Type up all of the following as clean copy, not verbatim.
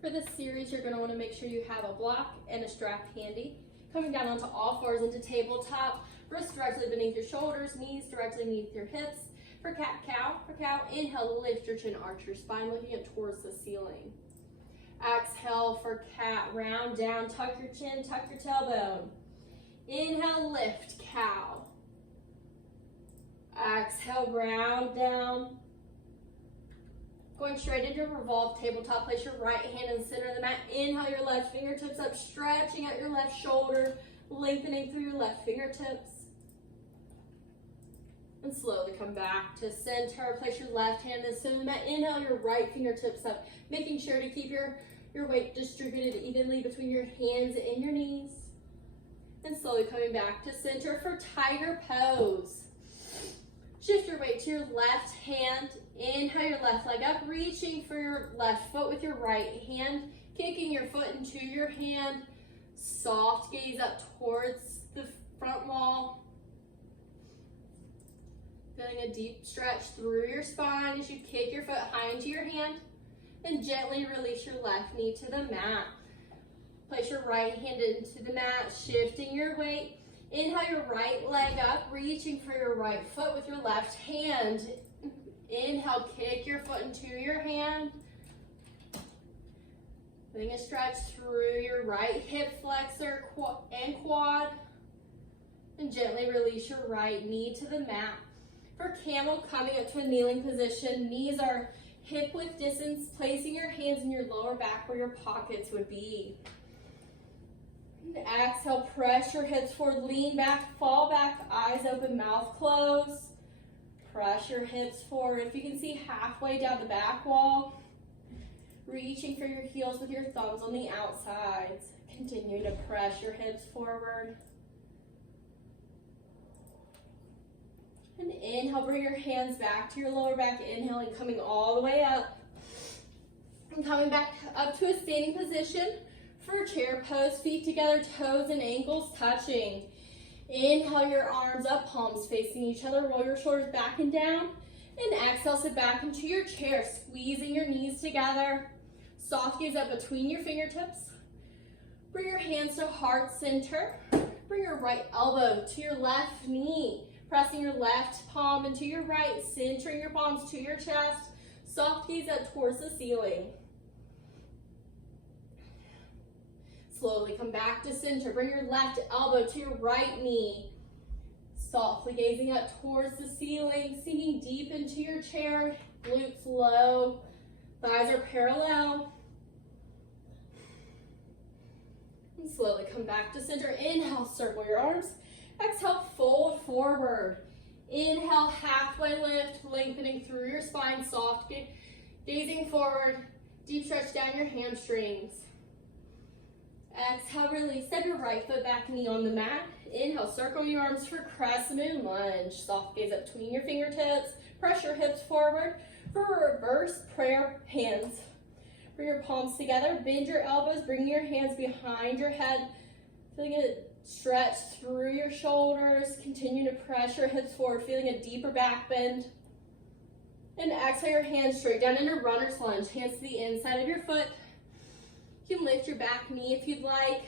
For this series, you're going to want to make sure you have a block and a strap handy. Coming down onto all fours into tabletop, wrists directly beneath your shoulders, knees directly beneath your hips. For cat-cow, inhale, lift your chin, arch your spine, looking up towards the ceiling. Exhale for cat, round down, tuck your chin, tuck your tailbone. Inhale, lift, cow. Exhale, round down. Going straight into a revolved tabletop, place your right hand in the center of the mat. Inhale your left fingertips up, stretching out your left shoulder, lengthening through your left fingertips. And slowly come back to center. Place your left hand in the center of the mat. Inhale your right fingertips up, making sure to keep your weight distributed evenly between your hands and your knees. And slowly coming back to center for tiger pose. Shift your weight to your left hand. Inhale your left leg up, reaching for your left foot with your right hand, kicking your foot into your hand. Soft gaze up towards the front wall. Feeling a deep stretch through your spine as you kick your foot high into your hand. And gently release your left knee to the mat. Place your right hand into the mat, shifting your weight. Inhale your right leg up, reaching for your right foot with your left hand. Inhale, kick your foot into your hand. Feeling a stretch through your right hip flexor and quad. And gently release your right knee to the mat. For camel, coming up to a kneeling position, knees are hip width distance, placing your hands in your lower back where your pockets would be. Exhale, press your hips forward, lean back, fall back, eyes open, mouth closed. Press your hips forward. If you can see halfway down the back wall, reaching for your heels with your thumbs on the outsides. Continue to press your hips forward. And inhale, bring your hands back to your lower back, inhaling, coming all the way up. And coming back up to a standing position. For chair pose, feet together, toes and ankles touching. Inhale your arms up, palms facing each other, roll your shoulders back and down. And exhale, sit back into your chair, squeezing your knees together. Soft gaze up between your fingertips. Bring your hands to heart center. Bring your right elbow to your left knee. Pressing your left palm into your right, centering your palms to your chest. Soft gaze up towards the ceiling. Slowly come back to center. Bring your left elbow to your right knee. Softly gazing up towards the ceiling, sinking deep into your chair. Glutes low, thighs are parallel. And slowly come back to center. Inhale, circle your arms. Exhale, fold forward. Inhale, halfway lift, lengthening through your spine, soft gazing forward. Deep stretch down your hamstrings. Exhale, release. Step your right foot back, knee on the mat. Inhale, circle your arms for crescent moon lunge. Soft gaze up between your fingertips. Press your hips forward for reverse prayer hands. Bring your palms together. Bend your elbows. Bring your hands behind your head. Feeling a stretch through your shoulders. Continue to press your hips forward. Feeling a deeper back bend. And exhale your hands straight down into runner's lunge. Hands to the inside of your foot. You can lift your back knee if you'd like.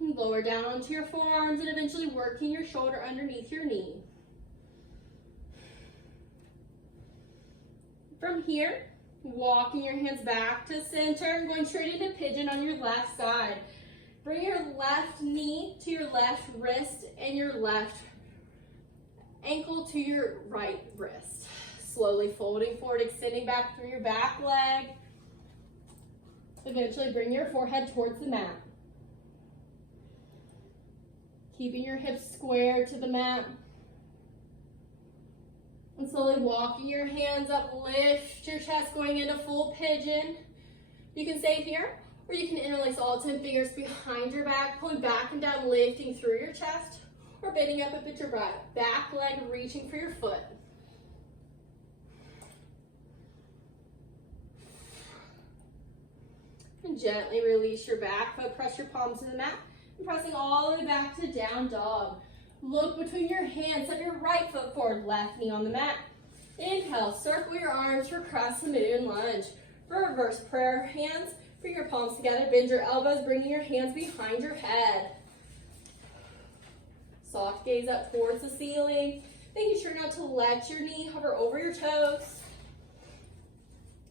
Lower down onto your forearms and eventually working your shoulder underneath your knee. From here, walking your hands back to center and going straight into pigeon on your left side. Bring your left knee to your left wrist and your left ankle to your right wrist. Slowly folding forward, extending back through your back leg. Eventually bring your forehead towards the mat. Keeping your hips square to the mat. And slowly walking your hands up, lift your chest going into full pigeon. You can stay here, or you can interlace all 10 fingers behind your back, pulling back and down, lifting through your chest, or bending up at your back leg, reaching for your foot. And gently release your back foot, press your palms to the mat, and pressing all the way back to down dog. Look between your hands, set your right foot forward, left knee on the mat. Inhale, circle your arms for crescent moon lunge. For reverse prayer hands, bring your palms together, bend your elbows, bringing your hands behind your head. Soft gaze up towards the ceiling, making sure not to let your knee hover over your toes.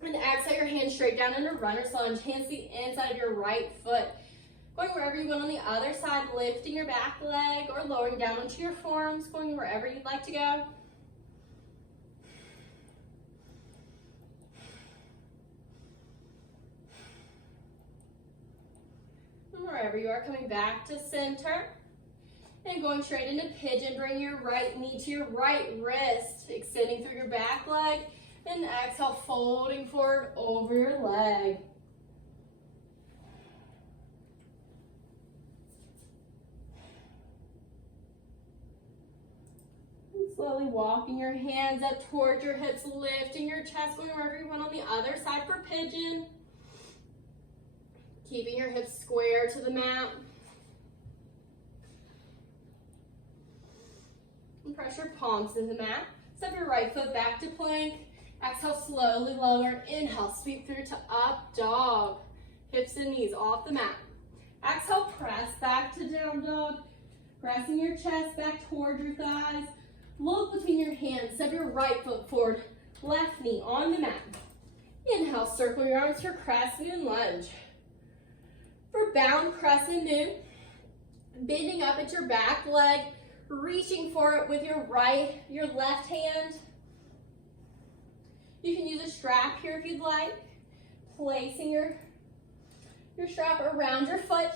And exhale your hands straight down into runner's lunge, hands to the inside of your right foot. Going wherever you want on the other side, lifting your back leg or lowering down onto your forearms, going wherever you'd like to go. And wherever you are, coming back to center. And going straight into pigeon, bring your right knee to your right wrist, extending through your back leg. And exhale, folding forward over your leg. And slowly walking your hands up towards your hips, lifting your chest, going wherever you want on the other side for pigeon. Keeping your hips square to the mat. And press your palms to the mat. Step your right foot back to plank. Exhale, slowly lower. Inhale, sweep through to up dog. Hips and knees off the mat. Exhale, press back to down dog. Pressing your chest back toward your thighs. Look between your hands. Step your right foot forward. Left knee on the mat. Inhale, circle your arms for crescent moon lunge. For bound crescent moon, bending up at your back leg, reaching for it with your left hand. You can use a strap here if you'd like. Placing your strap around your foot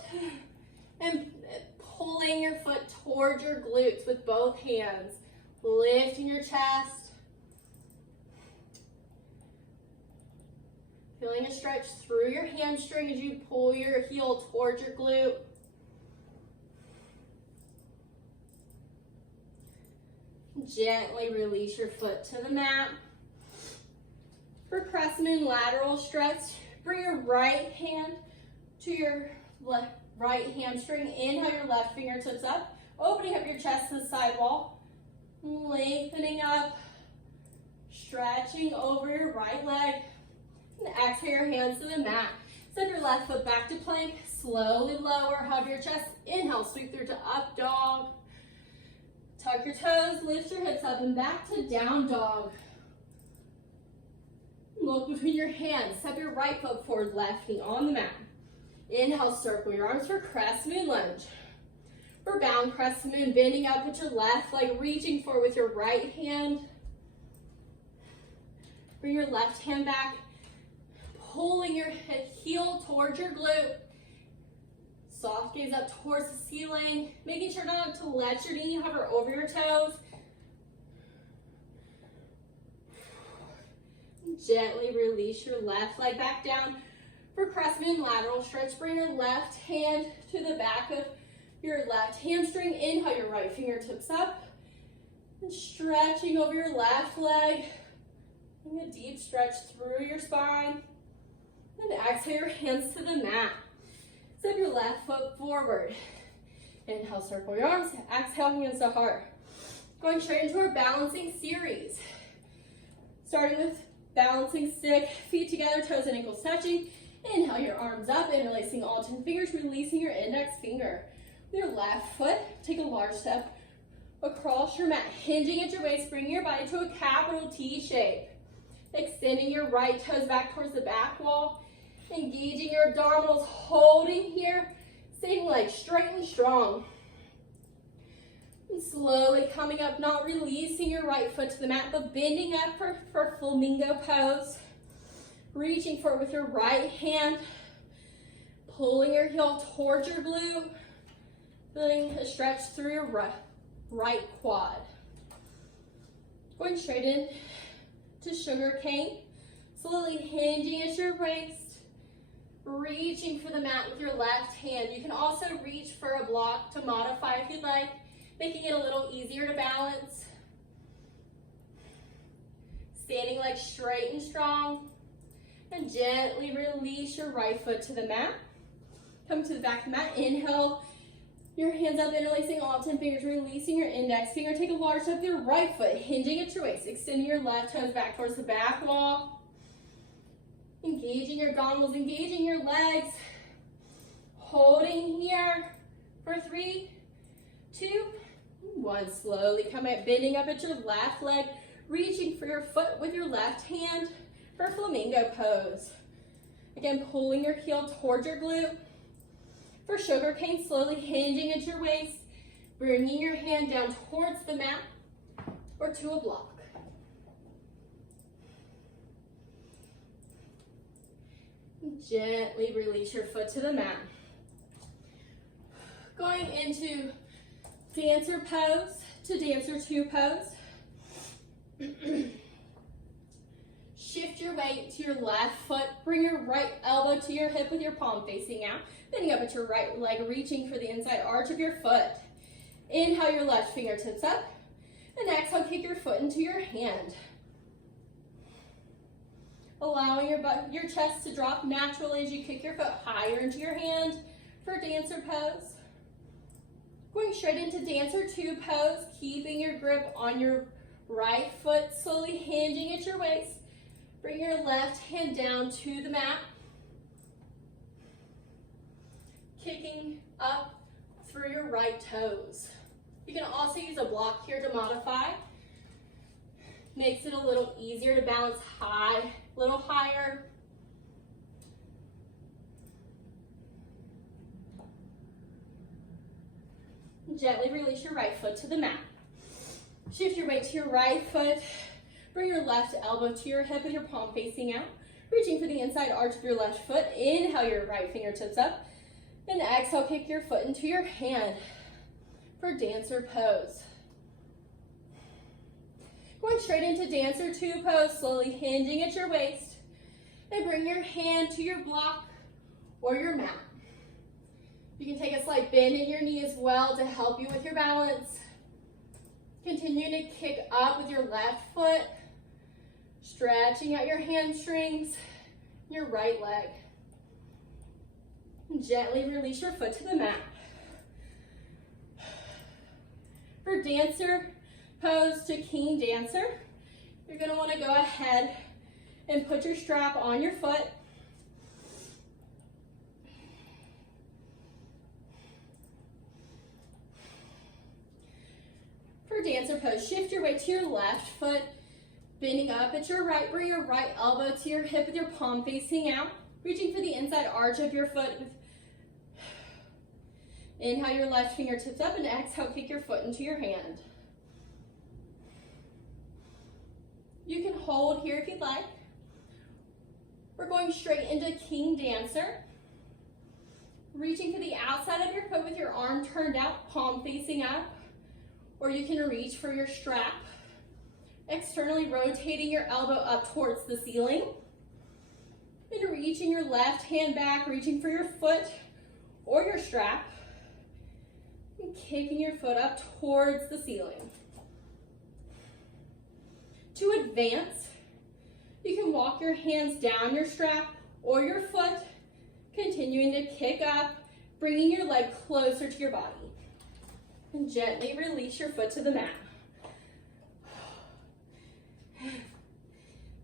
and pulling your foot towards your glutes with both hands. Lifting your chest. Feeling a stretch through your hamstring as you pull your heel towards your glute. Gently release your foot to the mat. For crescent moon lateral stretch, bring your right hand to your right hamstring. Inhale your left fingertips up, opening up your chest to the side wall. Lengthening up, stretching over your right leg. And exhale your hands to the mat. Send your left foot back to plank. Slowly lower, hug your chest. Inhale, sweep through to up dog. Tuck your toes, lift your hips up and back to down dog. Look between your hands. Step your right foot forward, left knee on the mat. Inhale, circle your arms for crescent moon lunge. For bound crescent moon, bending up with your left leg, reaching forward with your right hand. Bring your left hand back, pulling your heel towards your glute. Soft gaze up towards the ceiling, making sure not to let your knee hover over your toes. Gently release your left leg back down. For crescent moon lateral stretch, bring your left hand to the back of your left hamstring. Inhale your right fingertips up. And stretching over your left leg. Bring a deep stretch through your spine. And exhale your hands to the mat. Step your left foot forward. Inhale, circle your arms. Exhale, hands to heart. Going straight into our balancing series. Starting with balancing stick, feet together, toes and ankles touching. Inhale your arms up, interlacing all 10 fingers, releasing your index finger. With your left foot, take a large step across your mat, hinging at your waist, bringing your body to a capital T shape. Extending your right toes back towards the back wall. Engaging your abdominals, holding here, staying legs straight and strong. And slowly coming up, not releasing your right foot to the mat, but bending up for flamingo pose. Reaching forward with your right hand, pulling your heel towards your glute, feeling a stretch through your right quad. Going straight in to sugar cane, slowly hinging at your waist. Reaching for the mat with your left hand. You can also reach for a block to modify if you'd like, making it a little easier to balance. Standing legs straight and strong. And gently release your right foot to the mat. Come to the back of the mat. Inhale your hands up, interlacing all 10 fingers, releasing your index finger. Take a large step with your right foot, hinging at your waist. Extending your left toes back towards the back wall. And Engaging your gondolas, engaging your legs. Holding here for 3, 2, 1. Slowly come up, bending up at your left leg, reaching for your foot with your left hand for flamingo pose. Again, pulling your heel towards your glute. For sugar cane, slowly hinging at your waist, bringing your hand down towards the mat or to a block. Gently release your foot to the mat. Going into dancer pose to dancer 2 pose. Shift your weight to your left foot. Bring your right elbow to your hip with your palm facing out. Bending up at your right leg, reaching for the inside arch of your foot. Inhale your left fingertips up. And exhale, kick your foot into your hand. Allowing your chest to drop naturally as you kick your foot higher into your hand for dancer pose. Going straight into dancer 2 pose, keeping your grip on your right foot, slowly hinging at your waist. Bring your left hand down to the mat. Kicking up through your right toes. You can also use a block here to modify. Makes it a little easier to balance high, a little higher. Gently release your right foot to the mat. Shift your weight to your right foot. Bring your left elbow to your hip with your palm facing out. Reaching for the inside arch of your left foot. Inhale your right fingertips up. And exhale, kick your foot into your hand for dancer pose. Going straight into dancer 2 pose, slowly hinging at your waist. And bring your hand to your block or your mat. You can take a slight bend in your knee as well to help you with your balance. Continue to kick up with your left foot, stretching out your hamstrings, your right leg. And gently release your foot to the mat. For dancer pose to king dancer, you're going to want to go ahead and put your strap on your foot. For dancer pose, shift your weight to your left foot, bending up at your right. Bring your right elbow to your hip with your palm facing out, reaching for the inside arch of your foot. Inhale your left fingertips up and exhale, kick your foot into your hand. You can hold here if you'd like. We're going straight into king dancer. Reaching for the outside of your foot with your arm turned out, palm facing up. Or you can reach for your strap. Externally rotating your elbow up towards the ceiling. And reaching your left hand back, reaching for your foot or your strap. And kicking your foot up towards the ceiling. To advance, you can walk your hands down your strap or your foot, continuing to kick up, bringing your leg closer to your body. And gently release your foot to the mat.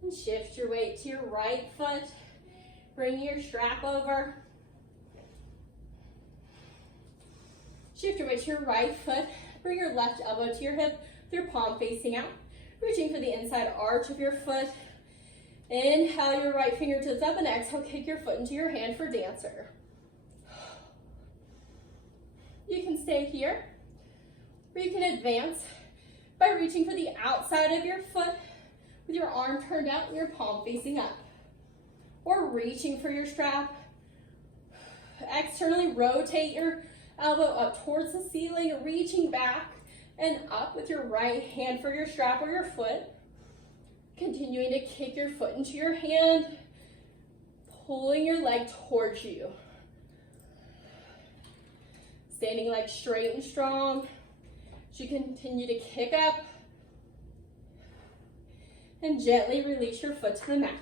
And shift your weight to your right foot, bring your strap over. Shift your weight to your right foot, bring your left elbow to your hip with your palm facing out. Reaching for the inside arch of your foot. Inhale your right fingertips up and exhale, kick your foot into your hand for dancer. You can stay here, or you can advance by reaching for the outside of your foot with your arm turned out and your palm facing up. Or reaching for your strap. Externally rotate your elbow up towards the ceiling, reaching back and up with your right hand for your strap or your foot. Continuing to kick your foot into your hand, pulling your leg towards you. Standing leg straight and strong. As you continue to kick up and gently release your foot to the mat.